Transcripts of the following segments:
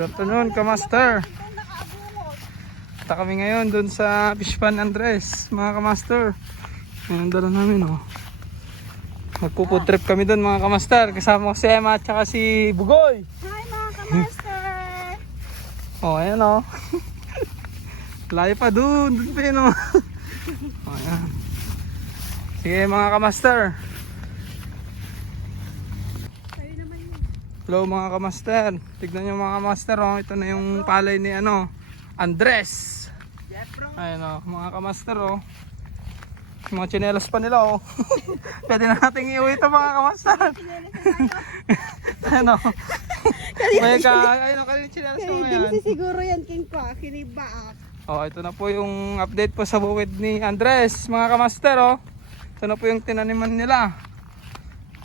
Good afternoon, Kamaster. Punta kami ngayon dun sa Fish Pan Andres, mga Kamaster. Ngayon dala namin, oh. Magpo-food trip kami dun, mga Kamaster. Kasama ko si Emma at saka si Bugoy. Hi mga Kamaster! Oh, ayan, oh. Layo pa dun pa yun, oh. Oh, ayan. Sige, mga Kamaster. Hello mga Kamaster. Tignan nyo mga Kamaster, oh. Ito na yung palay ni Andres. Ayun, oh, mga Kamaster, oh. Mga tsinelas pa nila, oh. Pwede na nating iuwi ito mga Kamaster. Ano? Ayun, kanina tsinelas ko ngayon. Siguro yan king pa, kinibaak. Oh, ito na po yung update po sa bukid ni Andres, mga Kamaster, oh. Ito na po yung tinaniman nila.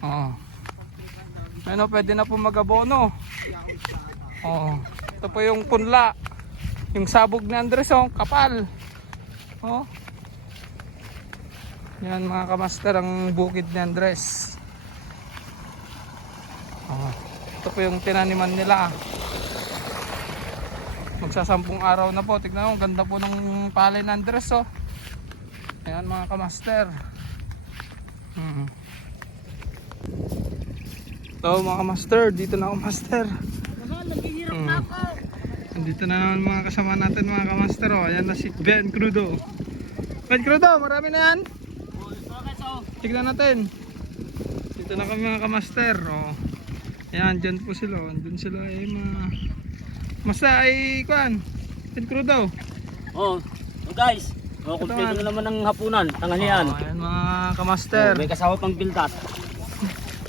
Oh. Ano, pwede na po mag-abono. Oh. Ito po yung punla. Yung sabog ni Andres, oh, kapal. Oh. Yan mga Kamaster, ang bukid ni Andres. Oh. Ito po yung tinaniman nila. Magsasampung araw na po. Tignan mo, ganda po ng palay ni Andres, oh. Ayan mga Kamaster. So mga Kamaster, dito na ako Master. Naghihirap na ako. Dito na naman mga kasama natin mga Kamaster, oh. Ayan na si Ben Crudo. Ben Crudo, marami na yan. Tignan natin. Dito na kami mga Kamaster, oh. Ayan, dyan po sila, oh. Dyan sila ay Masa ay kuan. Ben Crudo. Oh, guys. Oh, kumpleto na naman ng hapunan, tanghalian. Oh, ayan mga Kamaster. Oh, may kasama pang bildat.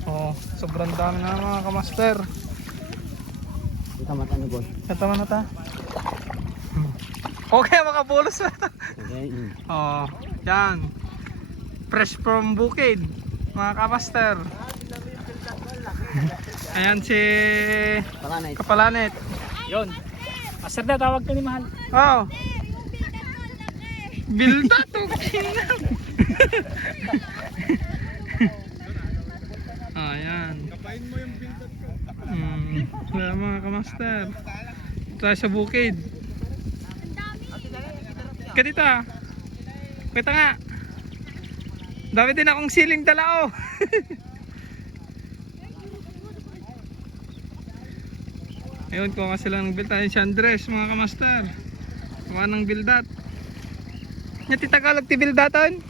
Oh, sobrang dami na mga Kamaster. Ito mata ni Boy. Katawa na ta. Okay, makabulos na ta. Okay. Oh, yan. Fresh from bukid, mga Kamaster. Ayan si Palanay. Kapalanet. Yun. Master na tawag ka ni Mahal. Oh. Bilda to. Ayan. Kapain mo yung bilda ko. Wala mga Kamaster. Tayo sa bukid. Kadita. Kita nga. Dami din akong siling dala, oh. Ayun, kuha sila ng bildat. Ayun si Andres, mga Kamaster. Kuha ng bildat. Nyati Tagalog ti bildatan.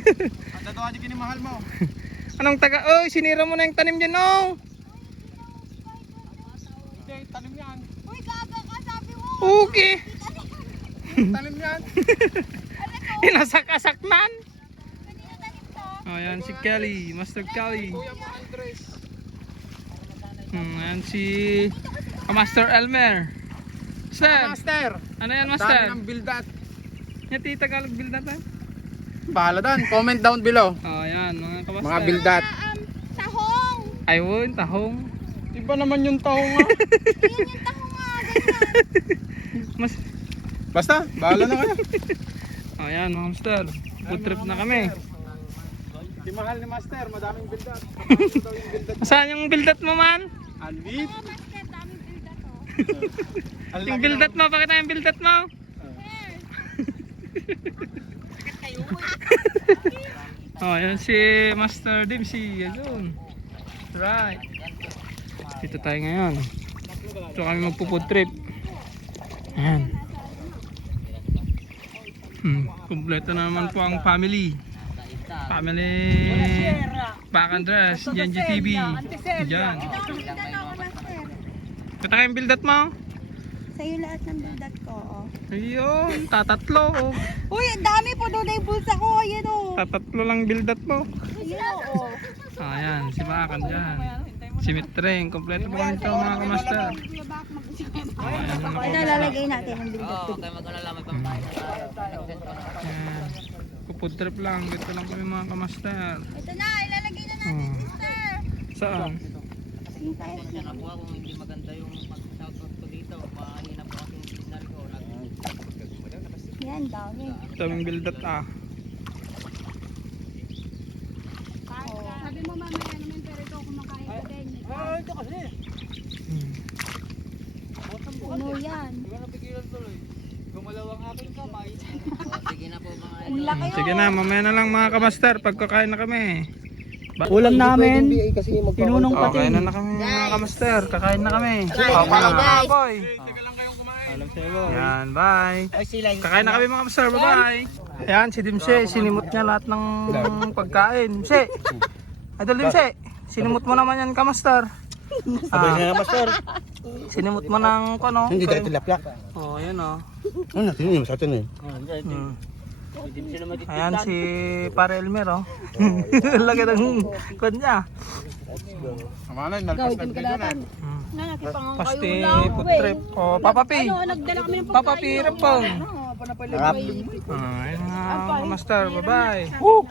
Ang tatawa di kinimahal mo. Anong taga? Oy, sinira mo na yung tanim dyan, oh. Hindi, tanim yan. Uy, gaga ka, sabi mo. Okay. Tanim yan. Inasak-asaknan. Kanina tanim to. Oh, yan si Kelly, Master Kelly. Kuya mo Andres. Yan si Master Elmer. Sir, Master. ano yan, Dami Master? ng bildat. Nyati Tagalog bildatan. Bahala dan. Comment down below. Oh, yan, mga Kamaster. Mga bildat. Tahong. Ayun, tahong. Iba naman yung tahong nga. Yun yung tahong nga, ganyan. Mas, Basta, bahala na kayo. oh, yan, mga Master. Food trip na kami. Di mahal ni Master, madaming bildat. Saan yung bildat mo, man? Andit. Oo, Master, daming bilda to. Yung bildat mo, pakita yung bildat mo. Oh, yan si Master Dempsey. Ayun. Right. Dito tayo ngayon. Dito kami magpo-food trip. Ayan. Kompleto na naman po ang family. Family Back Andres, Genji TV. Diyan. Daming bilda na ako, Master. Kita kayong bildat mo. Sa'yo lahat ng bildat ko, oh. Ayun, tatatlo. Oh. Uy, ang dami po doon na yung bulsa ko. Ayan, oh. Tatatlo lang bildat mo. Ayan, oh. Ayan, si Bakan dyan. Si Mitreng, kompleto po kami ito mga Kamaster. Ayan, yung Ito lalagay natin ang bildat ko. Ayan. Food trip lang, dito lang kami mga Kamaster. Ito na, ilalagay na natin, sister. Saan? Hintay. Kung hindi maganda yung pag-shoutout ko dito, mahina po kasi yung signal ko. Yan, dami. Daming bildat ah. Sabi mo mamaya naman pero ikaw kumakain ka din. Ito kasi. Ano yan? Gumalaw ang aking kamay. Sige na po mga Ang laki Sige na, mamaya na lang mga kamaster, pagkakain na kami. Ulam namin, tinunong Okay pati. na kami mga kamaster, kakain na kami. Kain na mga guys. boy. Yan, bye. Kakain na kami mga kamaster, bye-bye. Ayan, si Dimse, sinimot niya lahat ng pagkain. Dimse, idol Dimse, sinimot mo naman yan kamaster. Master. Sinimot mo ng ano? Hindi tayo tilapia. Oh, yan oh. Ano natin yun sa atin eh. Hmm. Ayan si Pare Elmer oh. Lagi ng kwan niya. Gawin ka datan. Hmm. Nakipangang Pasti kayo lang. food trip. Oh, Papa P. Ano, nagdala kami ng Papa P, Repong. Harap. Ayun mga master, bye-bye. pagkain.